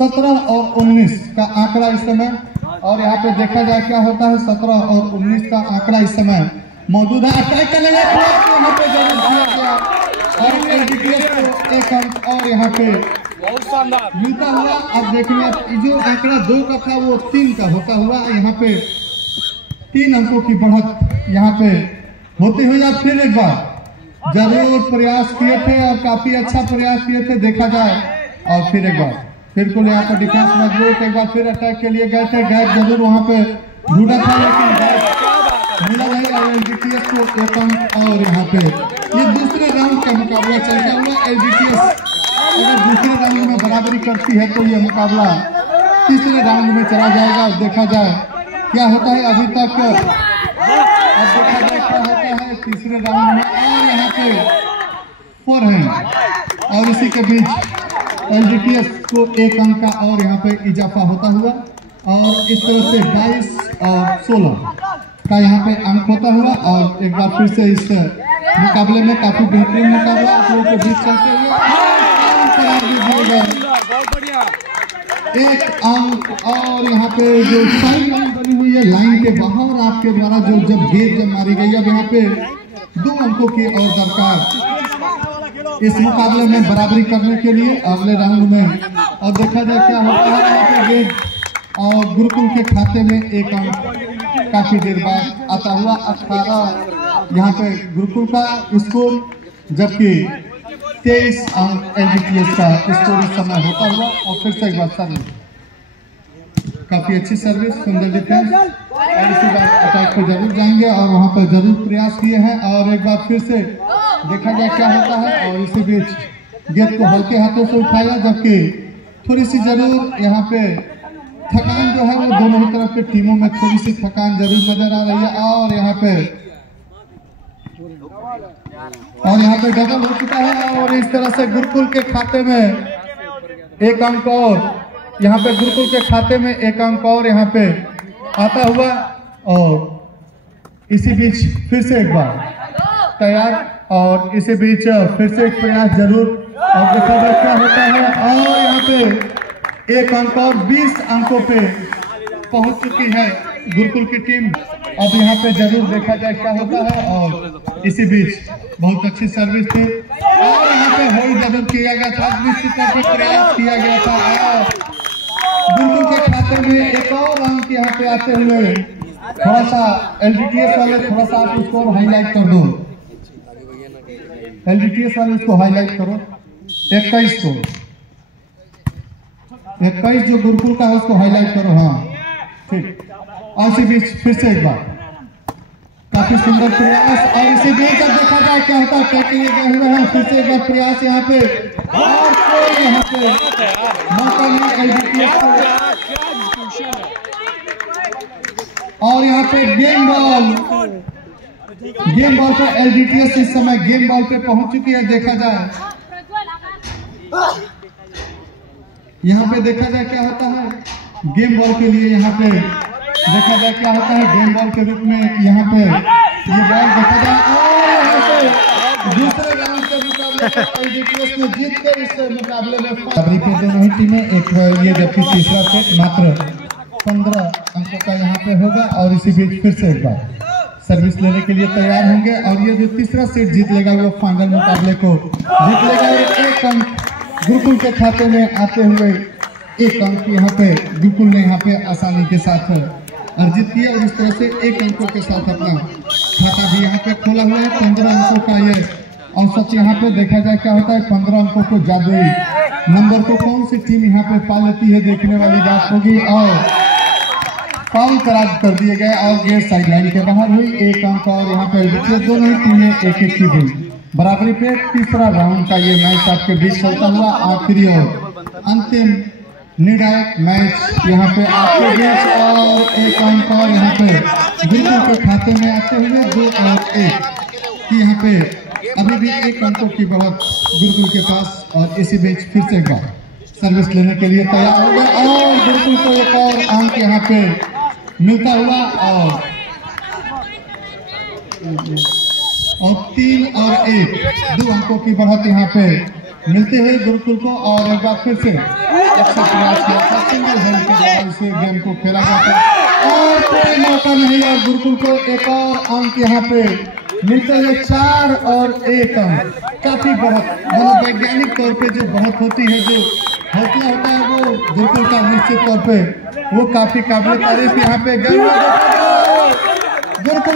17 और 19 का आंकड़ा इस समय, और यहाँ पे देखा जाए क्या होता है। 17 और 19 का आंकड़ा इस समय मौजूद है। अटैक करने लगा यहाँ पे जरूर दिया गया और एलजीटीएस को 1 अंक और यहाँ पे बहुत शानदार मिलता हुआ। अब देखिए जो आंकड़ा 2 का था वो 3 का होता हुआ यहाँ पे 3 अंकों की बढ़त यहाँ पे होती हुई। अब फिर एक बार जरूर प्रयास किए थे और काफी अच्छा प्रयास किए थे देखा जाए, और फिर एक बार फिर को यहाँ पर डिफेंस मजबूत, एक बार फिर अटैक के लिए गए थे। गैप जरूर वहाँ पे ढूंढा था लेकिन गैप मिला नहीं और एलजीटीएस को 1 अंक। और यहाँ पे ये दूसरे राउंड का मुकाबला चल रहा हुआ। एलजीटीएस अगर दूसरे राउंड में बराबरी करती है तो ये मुकाबला तीसरे राउंड में चला जाएगा। और देखा जाए क्या होता है अभी तक, अब देखा जाए क्या होता है तीसरे राउंड में। और यहाँ पे 4 है और इसी के बीच एलजीटीएस को 1 अंक का और यहाँ पे इजाफा होता हुआ, और इस तरह से 22 और 16 का यहाँ पे अंक होता हुआ। और एक बार फिर से इस मुकाबले में काफी बेहतरीन मुकाबला आप लोगों के बीच चलते हुए बहुत बढ़िया 1 अंक। और यहाँ पे जो साइड लाइन बनी हुई है लाइन के बाहर आपके द्वारा जब गेंद मारी गई, अब यहाँ पे 2 अंकों की और दरकार इस मुकाबले में बराबरी करने के लिए अगले राउंड में। और देखा जाए क्या होता है यहाँ पे गेंद और गुरुकुल के खाते में 1 अंक काफी देर बाद आता हुआ। 18 यहाँ पे गुरुकुल का स्कोर, जबकि 23 अंक एलजीटीएस का स्कोर इस समय होता हुआ। और फिर से एक बार सर्विस, काफी अच्छी सर्विस, सुंदर डिफेंस, और इसी बार अटैक को जरूर जाएंगे और वहां पर जरूर प्रयास किए हैं। और एक बार फिर से देखा जाए क्या होता है। और इसी बीच गेंद को हल्के हाथों से उठाया, जबकि थोड़ी सी जरूर यहाँ पे थकान जो है वो दोनों ही तरफ के टीमों में थोड़ी सी थकान जरूर नजर आ रही है। और यहाँ पे डबल हो चुका है और इस तरह से गुरुकुल के खाते में 1 अंक और यहाँ पे गुरुकुल के खाते में 1 अंक और यहाँ पे आता हुआ। और इसी बीच फिर से एक बार तैयार, और इसी बीच फिर से एक प्रयास जरूर, और देखा जाए क्या होता है। और यहाँ पे 1 अंक और 20 अंकों पे पहुंच चुकी है गुरुकुल की टीम। अब यहाँ पे जरूर देखा जाए क्या होता है। और इसी बीच बहुत अच्छी सर्विस थी और यहाँ पे होल्ड जरूर किया गया था, निश्चित तौर पर प्रयास किया गया था। गुरुकुल के खाते में 1 और अंक यहाँ पे आते हुए थोड़ा सा एलजीटीएस वाले थोड़ा सा आप उसको हाईलाइट कर दो, एलजीटीएस वाले उसको हाईलाइट करो। 21 को 21 जो गुरुकुल का है उसको हाईलाइट करो। हाँ ठीक। और इसी बीच फिर से एक बार काफी सुंदर प्रयास, और इसी बीच अब देखा जाए क्या होता है। टैकल गए हुए हैं, फिर से एक बार प्रयास यहाँ पे, और कोई यहाँ पे मौका नहीं एलजीटीएस को। और यहाँ पे गेम बॉल पे एलजीटीएस इस समय गेम बॉल पे पहुंच चुकी है। देखा जाए यहाँ पे देखा जाए क्या होता है गेम बॉल के लिए, यहाँ पे देखा जाए क्या होता है गेम बॉल के रूप में यहाँ पे ये बॉल देखा जाए। और यहाँ पे दूसरे राउंड के मुकाबले एलजीटीएस ने जीत कर इस मुकाबले में बराबरी पे दोनों ही टीमें एक ये, जबकि तीसरा सेट मात्र 15 अंकों का यहाँ पे होगा। और इसी बीच फिर से एक बार सर्विस लेने के लिए तैयार होंगे, और ये जो तीसरा सेट जीत लेगा वो फाइनल मुकाबले को जीत लेगा। और 1 अंक गुरुकुल के खाते में आते हुए 1 अंक यहाँ पे गुरुकुल ने यहाँ पे आसानी के साथ अर्जित किया, और इस तरह से 1 अंकों के साथ अपना खाता भी यहाँ पे खोला हुआ है। 15 अंकों का ये औसत यहाँ पे देखा जाए क्या होता है। 15 अंकों को जादुई नंबर को कौन सी टीम यहाँ पे पा लेती है देखने वाली बात होगी। और फाउल करार कर दिए गए और गेट साइडलाइन के बाहर हुई। 1 अंक और यहाँ पे दोनों ही टीमें 1-1 की हुई बराबरी पे। तीसरा राउंड का ये मैच आपके बीच चलता हुआ आखिरी और अंतिम निर्णायक मैच यहाँ पे आपके बीच। और 1 अंक और यहाँ पे गुरुकुल के खाते में आते हुए 2 और 1 की यहाँ पे अभी भी 1 अंकों की बढ़त गुरुकुल के पास। और इसी बीच फिर से एक बार सर्विस लेने के लिए तैयार हो गए और गुरुकुल को 1 और अंक यहाँ पे मिलता हुआ। और 3 और 1 2 अंकों की बढ़त यहाँ पे मिलते हैं गुरुकुल को और एक बार फिर से अच्छा प्रयास किया था, सिंगल हैंड के द्वारा इसे गेम को खेला जाता और कोई मौका नहीं और गुरुकुल को एक और अंक यहाँ पे मिलते हैं 4 और 1 अंक। काफी बढ़त मनोवैज्ञानिक तौर पे जो बढ़त होती है, जो हौसला होता है वो गुरुकुल का निश्चित तौर पे वो काफी काबिल तारीफ यहाँ पे गुरुकुल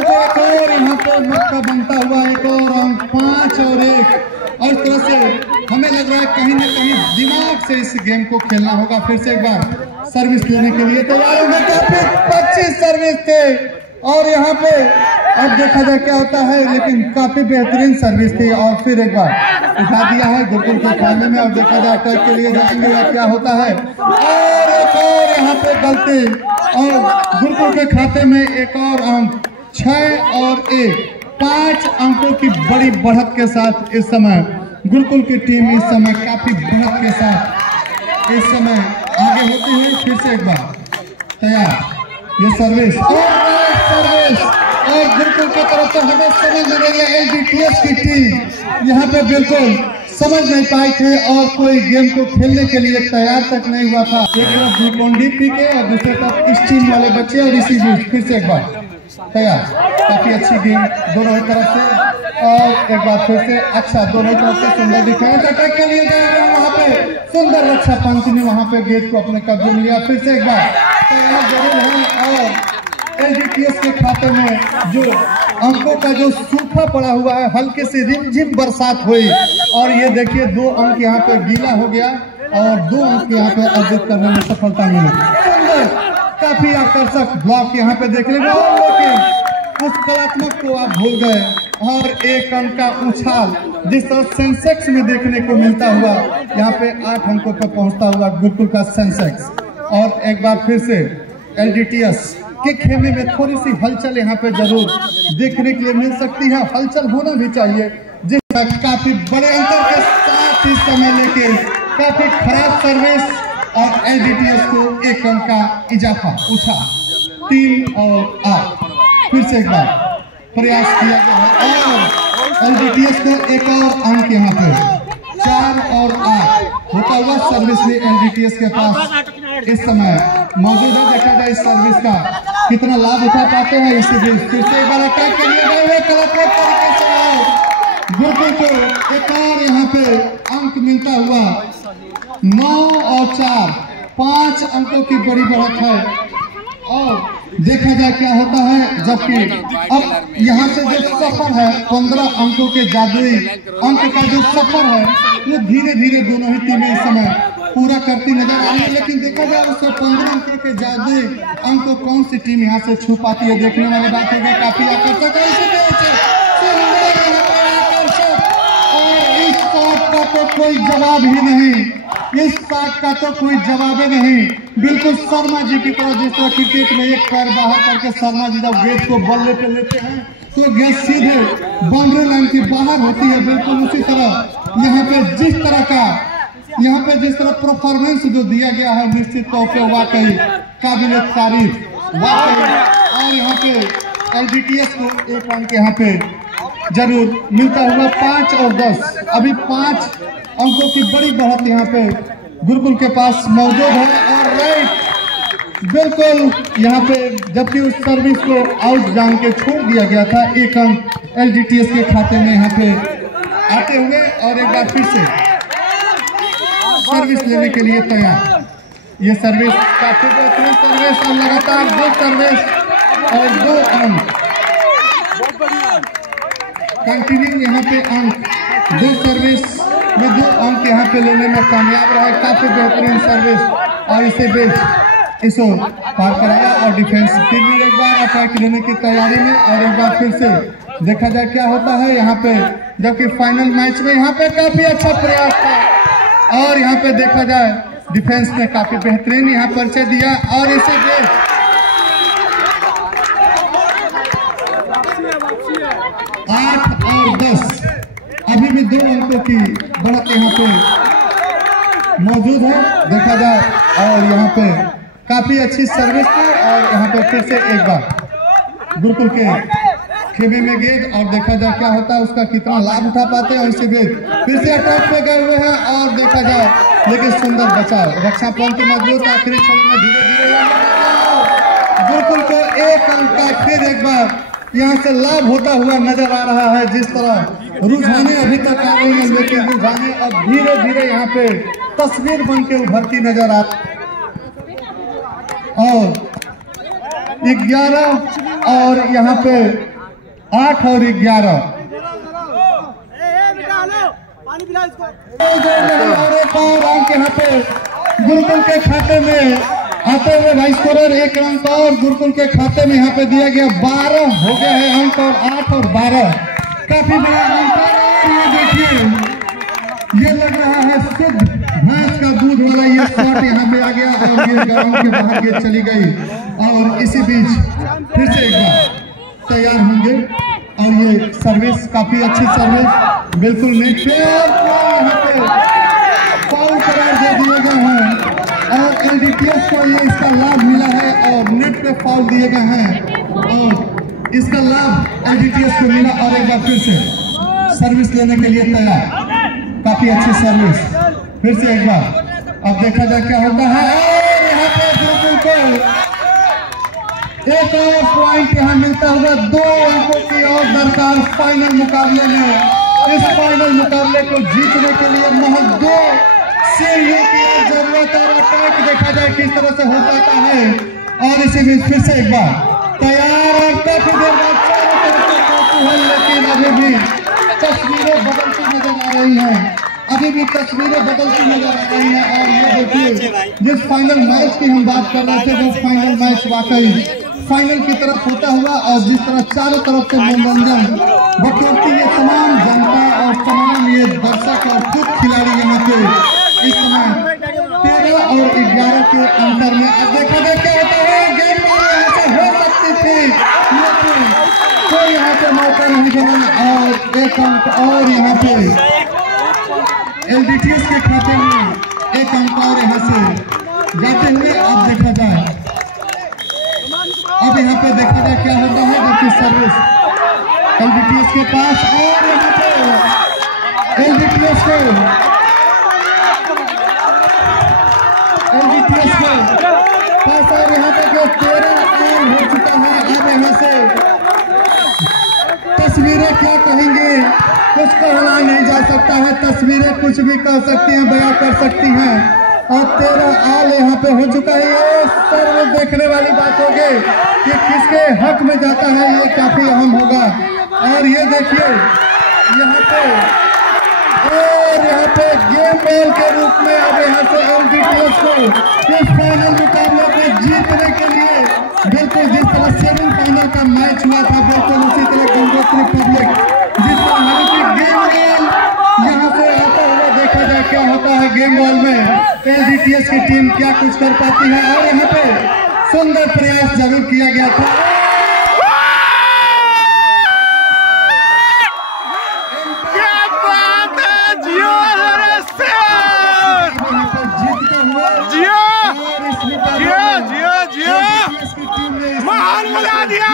को एक और यहाँ पे मौका बनता हुआ एक और अंक 5 और 1 और इस तरह से हमें लग रहा है कहीं ना कहीं दिमाग से इस गेम को खेलना होगा। फिर से एक बार सर्विस लेने के लिए तैयार होंगे, काफी 25 सर्विस थे और यहाँ पे अब देखा जाए क्या होता है, लेकिन काफी बेहतरीन सर्विस थी और फिर एक बार उठा दिया है गुरुकुल के खाने में। अब देखा जाए अटैक के लिए जाएंगे या क्या होता है और एक और यहाँ पे गलती और गुरुकुल के खाते में एक और अंक 6 और 1 5 अंकों की बड़ी बढ़त के साथ इस समय गुरुकुल की टीम इस समय काफी बढ़त के साथ इस समय आगे होती है। फिर से एक बार तैयार, ये सर्विस और गुरुकुल की तरफ से हमें समझ में नहीं है, LGTS की टीम यहाँ पे बिल्कुल समझ नहीं पाई थे और कोई गेम को खेलने के लिए तैयार तक नहीं हुआ था। एक तरफ ग्लूकोन-डी पी के और दूसरी तरफ इस टीम वाले बच्चे और इसी बीच फिर से एक बार तैयार, काफी अच्छी गेम दोनों ही तरफ से और एक बार फिर से अच्छा दोनों तरफ से सुंदर डिफेंस अटैक के लिए गए वहाँ पे सुंदर रक्षा पंच ने वहाँ पे गेट को अपने कब्जे में लिया। फिर से एक बार तैयार जरूर है और LGTS के खाते में जो अंकों का जो सूखा पड़ा हुआ है, हल्के से रिमझिम बरसात हुई और ये देखिए 2 अंक यहाँ पे गीला हो गया और 2 अंक यहाँ पे अर्जित करने में सफलता मिली। सुंदर काफी आकर्षक ब्लॉक यहाँ पे देखने को, लेकिन उस कलात्मक को आप भूल गए और 1 अंक का उछाल जिस तरह सेंसेक्स में देखने को मिलता हुआ यहाँ पे 8 अंकों पर पहुंचता हुआ गुरुकुल का सेंसेक्स। और एक बार फिर से LGTS के खेमे में थोड़ी सी हलचल यहाँ पे जरूर देखने के लिए मिल सकती है, हलचल होना भी चाहिए। जिस काफी बड़े अंतर के साथ इस समय लेके काफी खराब सर्विस और LGTS को 1 अंक का इजाफा उठा 3 और 8। फिर से एक बार प्रयास किया गया और LGTS को 1 और अंक यहाँ पे 4 और 8 होता हुआ सर्विस में LGTS के पास इस समय मौजूद है। देखा जाए इस सर्विस का कितना लाभ उठा पाते हैं। इसी बीच फिर से एक बार अटैक के लिए गए हुए कलात्मक तरीके से गुरुकुल को 1 और यहाँ पे अंक मिलता हुआ 9 और 4 5 अंकों की बड़ी बढ़त है। और देखा जाए क्या होता है, जबकि अब यहाँ से जो सफर है 15 अंकों के जादुई अंक का जो सफर है वो धीरे धीरे दोनों ही टीमें इस समय पूरा करती नजर आ रही है। लेकिन देखा जाए उससे 15 अंकों के जादुई अंक को कौन सी टीम यहाँ से छू पाती है, देखने वाली बात होगी। काफी आकर्षक और इस शॉट का तो कोई जवाब ही नहीं, इस शॉट का तो कोई जवाब ही नहीं। बिल्कुल शर्मा जी की तरह, जिस तरह क्रिकेट में एक पैर बाहर करके शर्मा जी जब गेंद को बल्ले पे लेते हैं तो गेंद सीधे बाउंड्री लाइन की बाहर होती है, बिल्कुल उसी तरह यहाँ पे जिस तरह परफॉर्मेंस जो दिया गया है निश्चित तौर पे वाकई काबिल तारीफ वाकई। और यहाँ पे LGTS को 1 अंक यहाँ पे जरूर मिलता हुआ 5 और 10 अभी 5 अंकों की बड़ी बढ़त यहाँ पे गुरुकुल के पास मौजूद है। और राइट बिल्कुल यहाँ पे जबकि उस सर्विस को आउट जान के छोड़ दिया गया था, 1 अंक LGTS के खाते में यहाँ पे आते हुए। और एक बार फिर से सर्विस लेने के लिए तैयार, ये सर्विस काफी बेहतरीन सर्विस और लगातार 2 सर्विस और 2 अंक कंटिन्यू यहाँ पे अंक 2 सर्विस में 2 अंक यहाँ पे लेने में कामयाब रहा। काफी बेहतरीन सर्विस और इसे बेच इसको पार कराया और डिफेंस फिर भी एक बार अटैक लेने की तैयारी में। और एक बार फिर से देखा जाए क्या होता है यहाँ पे, जबकि फाइनल मैच में यहाँ पे काफी अच्छा प्रयास था और यहाँ पे देखा जाए डिफेंस ने काफी बेहतरीन यहाँ परिचय दिया। और इसे बेच 8 और 10 अभी भी 2 अंकों की बढ़त यहाँ पे मौजूद है देखा जाए। और यहाँ पे काफी अच्छी सर्विस थी और यहाँ पे फिर से एक बार गुरुकुल के खेमे में गेंद और देखा जाए क्या होता है, उसका कितना लाभ उठा पाते हैं। और इसी बीच फिर से अटैक पे गए हुए हैं और देखा जाए लेकिन सुंदर बचाव, रक्षा पंत मजबूत, आखिरी क्षण में धीरे धीरे गुरुकुल को एक अंक का फिर एक बार यहाँ से लाभ होता हुआ नजर आ रहा है। जिस तरह रुझाने अभी तक आ रही है, लेकिन रुझाने अब धीरे धीरे यहाँ पे तस्वीर बन के उभरती नजर आ। और 11 और यहाँ पे 8 और 11 अंक यहाँ पे गुरुकुल के खाते में आते हुए भाई स्कोरर 1 अंक और गुरुकुल के खाते में यहाँ पे दिया गया। 12 हो गया है अंक और 8 और 12 काफी बड़ा अंतर। ये देखिए, ये लग रहा है शुद्ध भैंस का दूध वाला ये शॉट यहाँ पे आ गया और ये ग्राउंड के बाहर गेंद चली गई। और इसी बीच फिर से एक बार तैयार होंगे और ये सर्विस काफी अच्छी सर्विस, बिल्कुल नेट पे यहाँ पे फाउल करार दे दिए गए हैं और एलडीटीएस को ये इसका लाभ मिला है और नेट पे फाउल दिए गए हैं और इसका लाभ एलडीटीएस को मिला। और एक बार फिर से सर्विस लेने के लिए तैयार, काफी अच्छी सर्विस। फिर से एक बार अब देखा जाए क्या होता है। और यहाँ पे गुरुकुल को एक और पॉइंट यहाँ मिलता हुआ, 2 अंकों की और दरकार फाइनल मुकाबले में। इस फाइनल मुकाबले को जीतने के लिए महज 2 सीढ़ियों की जरूरत और अटैक देखा जाए किस तरह से हो पाता है। और इसी बीच फिर से एक बार तैयार और काफी देर बाद चारों तरफ से कौतूहल, लेकिन अभी भी तस्वीरें बदलती नजर आ रही हैं, अभी भी तस्वीरें बदलती नजर आ रही हैं। और ये देखिए, जिस फाइनल मैच की हम बात कर रहे थे वो फाइनल मैच वाकई फाइनल की तरफ होता हुआ और जिस तरह चारों तरफ से मनोरंजन बटोरती है तमाम जनता और तमाम ये दर्शक और खुद खिलाड़ी यहाँ पे इस समय 13 और 11 के अंतर में। अब देखा जाए क्या होता है, गेम यहाँ से हो सकती थी लेकिन कोई यहाँ पे मौका नहीं बना और 1 अंक और यहाँ पे एलडीटीएस के खाते में 1 अंक और यहाँ से जाते हुए। अब देखा जाए, अब यहाँ पे देखा जाए क्या होता है, जबकि सर्विस एलडीटीएस के पास और यहाँ पे एलडीटीएस को पास और यहाँ पे जो 13 और हो चुका है। अब यहाँ से तस्वीरें क्या कहेंगे, कुछ कहना नहीं जा सकता है, तस्वीरें कुछ भी कह सकती हैं, बयां कर सकती हैं। और 13 आल यहाँ पे हो चुका है। ये सर्व देखने वाली बात होगी कि किसके हक में जाता है, ये काफी अहम होगा। और ये देखिए यहाँ पे गेम बॉल के रूप में अब यहाँ से एलडीटीएस को इस फाइनल मुकाबले में जीतने के लिए बिल्कुल जिस तरह सेमीफाइनल का मैच हुआ था, बिल्कुल उसी तरह गंगोत्री पब्लिक जिस तरह गेम बॉल यहाँ से आता हुआ देखा जाए क्या होता है। गेम बॉल में एलडीटीएस की टीम क्या कुछ कर पाती है और यहाँ पे सुंदर प्रयास जरूर किया गया था। महान बना दिया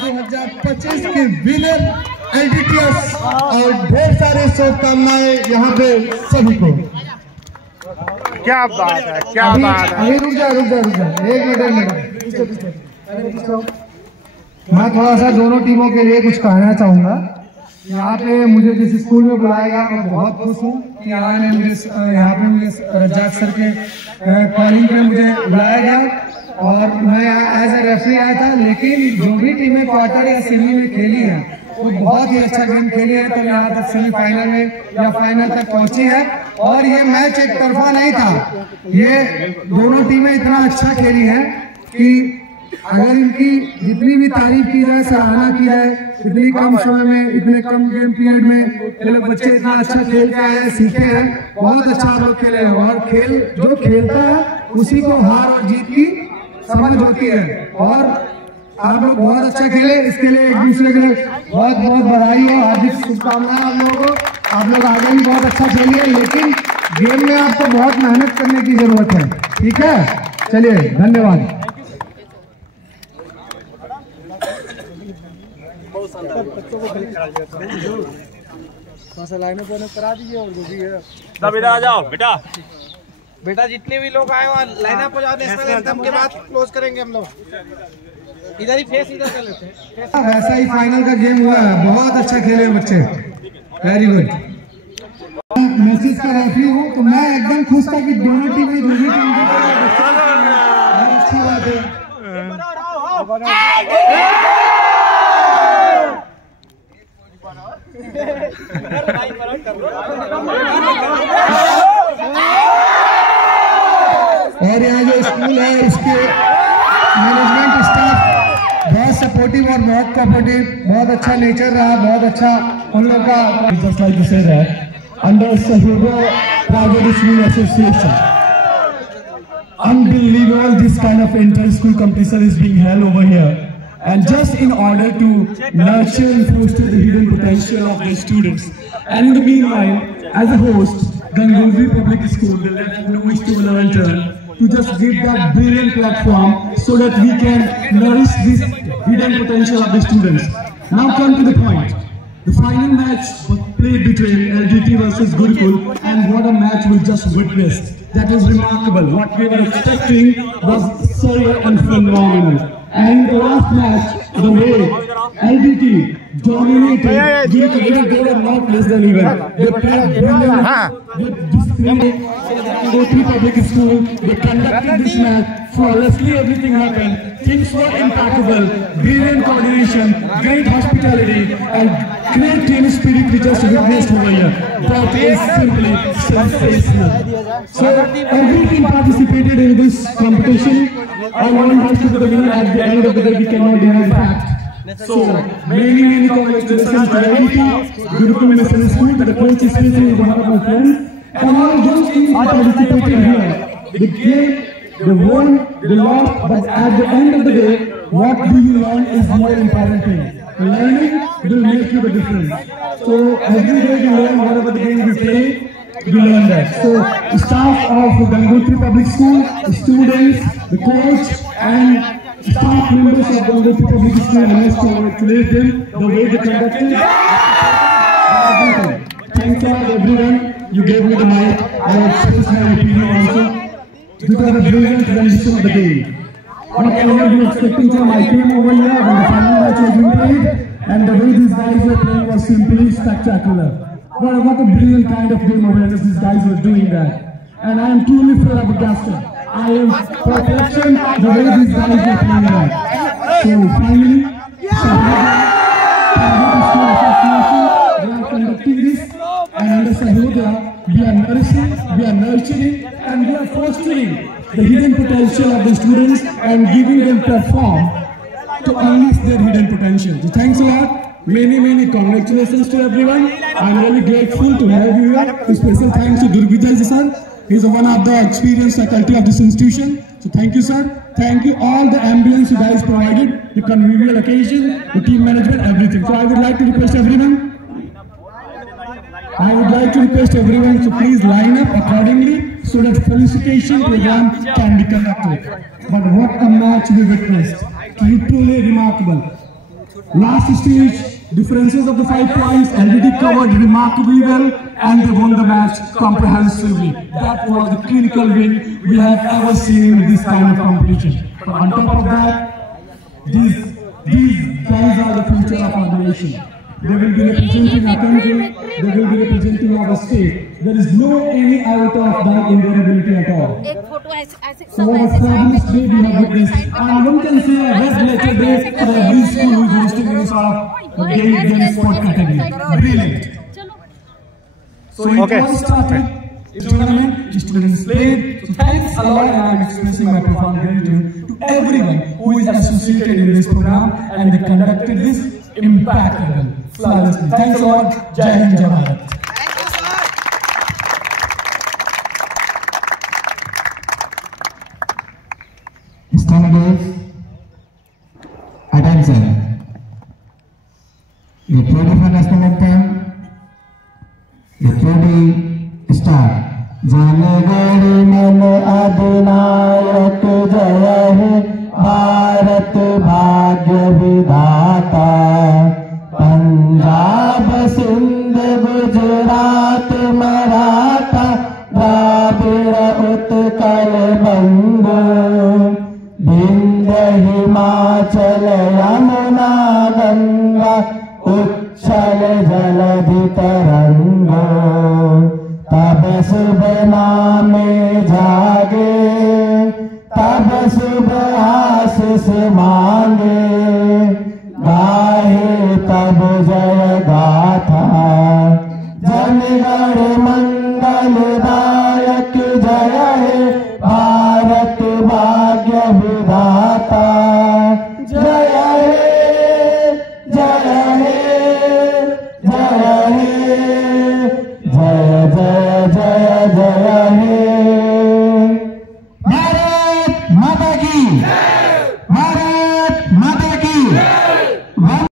2025 की विनर एलडीटीएस और ढेर सारे शुभकामनाएं यहाँ पे सभी को। क्या बात है, क्या बात है। अभी रुक जा 1 मिनट। मैं थोड़ा सा दोनों टीमों के लिए कुछ कहना चाहूंगा। यहाँ पे मुझे जिस स्कूल में बुलाया गया मैं बहुत खुश हूँ कि यहाँ पे मुझे रज्जाक सर के कॉलिंग पे मुझे बुलाया गया और मैं यहाँ एज ए रेफरी आया था। लेकिन जो भी टीमें क्वार्टर या सेमी में खेली है वो बहुत ही अच्छा गेम खेली है, तो यहाँ तक सेमीफाइनल में या फाइनल तक पहुंची है। और ये मैच एक तरफा नहीं था, ये दोनों टीमें इतना अच्छा खेली है कि अगर इनकी जितनी भी तारीफ की जाए, सराहना की जाए, इतनी कम समय में इतने कम गेम पीरियड में ये लोग बच्चे इतना अच्छा खेल के आए हैं, सीखे हैं, बहुत अच्छा लोग खेले हैं। और खेल जो खेलता है उसी को हार और जीत की समझ होती है। और आप लोग बहुत अच्छा खेले, इसके लिए एक दूसरे के लिए बहुत बहुत बधाई हो, हार्दिक शुभकामनाएं आप लोगों को। आप लोग आगे भी बहुत अच्छा खेलिए, लेकिन गेम में आपको बहुत मेहनत करने की जरूरत है। ठीक है, चलिए, धन्यवाद। लाइनों को करा दीजिए और जो भी है तब इधर आ जाओ बेटा। बेटा जितने भी लोग आए वहाँ लाइन अप हो जाओ, नेशनल एंथम के बाद क्लोज करेंगे हम लोग। इधर ही फेस इधर कर लेते हैं। ऐसा ही फाइनल का गेम हुआ है, बहुत अच्छा खेले बच्चे, वेरी गुड। मैसेज का रेफरी हूँ तो मैं एकदम खुश था कि दोनों टीमें जो भी टीम अच्छी बात है। और यहाँ जो स्कूल है उसके मैनेजमेंट स्टाफ बहुत सपोर्टिव और बहुत कोऑपरेटिव, बहुत अच्छा नेचर रहा, बहुत अच्छा उन लोगों का। Just like you said that under Sahugo Private School Association, unbelievable this kind of inter-school competition is being held over here, and just in order to nurture and foster the hidden potential of the students. And in the meanwhile, as a host, Gangotri Public School will let no stone unturned to just give that brilliant platform so that we can nourish this hidden potential of the students. Now come to the point. The final match was played between LGT versus Gurukul, and what a match we just witnessed. That was remarkable. What we were expecting was surreal and phenomenal. And in the last match, the way LGT dominated, they were not less than even. They played brilliant with discipline. Gangotri Public School, they conducted this match flawlessly. Everything happened. Things were impeccable. Brilliant coordination, great hospitality, and great team spirit we just witnessed over here. That is simply sensational. So every team participated in this competition. I want us to the winner. At the end of the day, we cannot deny the fact. So many congratulations to LGT, Gurukul Mission School, to the coach especially is one of my friends, and all those teams participated here. The game, they won, they lost, but at the end of the day, what do you learn is more important thing. Learning will make you the difference. So every day you learn whatever the game you play, you learn that. So the staff of Gangotri Public School, the students, the coach, and staff members of Gangotri Public School, I must congratulate them the way they conducted. Thanks a lot everyone. You gave me the mic. I express my opinion also. This was a brilliant rendition of the game. What I was expecting from I came over here when the final match was being played, and the way these guys were playing was simply spectacular. What a brilliant kind of game awareness these guys were doing that. And I am truly flabbergasted. I am perfection the way these guys were playing that. So finally, we are conducting this, and under Sahuga, we are nourishing, we are nurturing, and we are fostering the hidden potential of the students and giving them platform to unleash their hidden potential. So thanks a lot. Many congratulations to everyone. I'm really grateful to have you here. A special thanks to Durvijay sir. He's one of the experienced faculty of this institution. So thank you, sir. Thank you all the ambience you guys provided, the convivial occasion, the team management, everything. So I would like to request everyone. To please line up accordingly so that felicitation program can be conducted. But what a match we witnessed! Truly remarkable. Last stage, differences of the 5 points, LGT covered remarkably well, and they won the match comprehensively. That was the clinical win we have ever seen in this kind of competition. But on top of that, these guys are the future of our nation. They will be representing our country, they will be representing our state. There is no any iota of that in their ability at all. So what a fabulous day we have witnessed. And one can say a red letter day for every school who is hosting any sort of game sport category. Brilliant. So it was started, the tournament, the students played. So thanks a lot, and I am expressing my profound gratitude to everyone who is associated in this program, and they conducted this impeccable, flawlessly. Thanks a lot. Jai Hind, Jai Bharat. Standards, attention. The party for national anthem. The party start. जनगण मन अधिनायक जय हे भारत भाग्य विधाता। पंजाब सिंध गुजरात मराठा द्राविड़ उत्कल बंगो। विंध्य हिमाचल यमुना गंगा उच्छल जलधि तरंगो। तब शुभ नामे जागे, तब शुभ आशीष मांगे।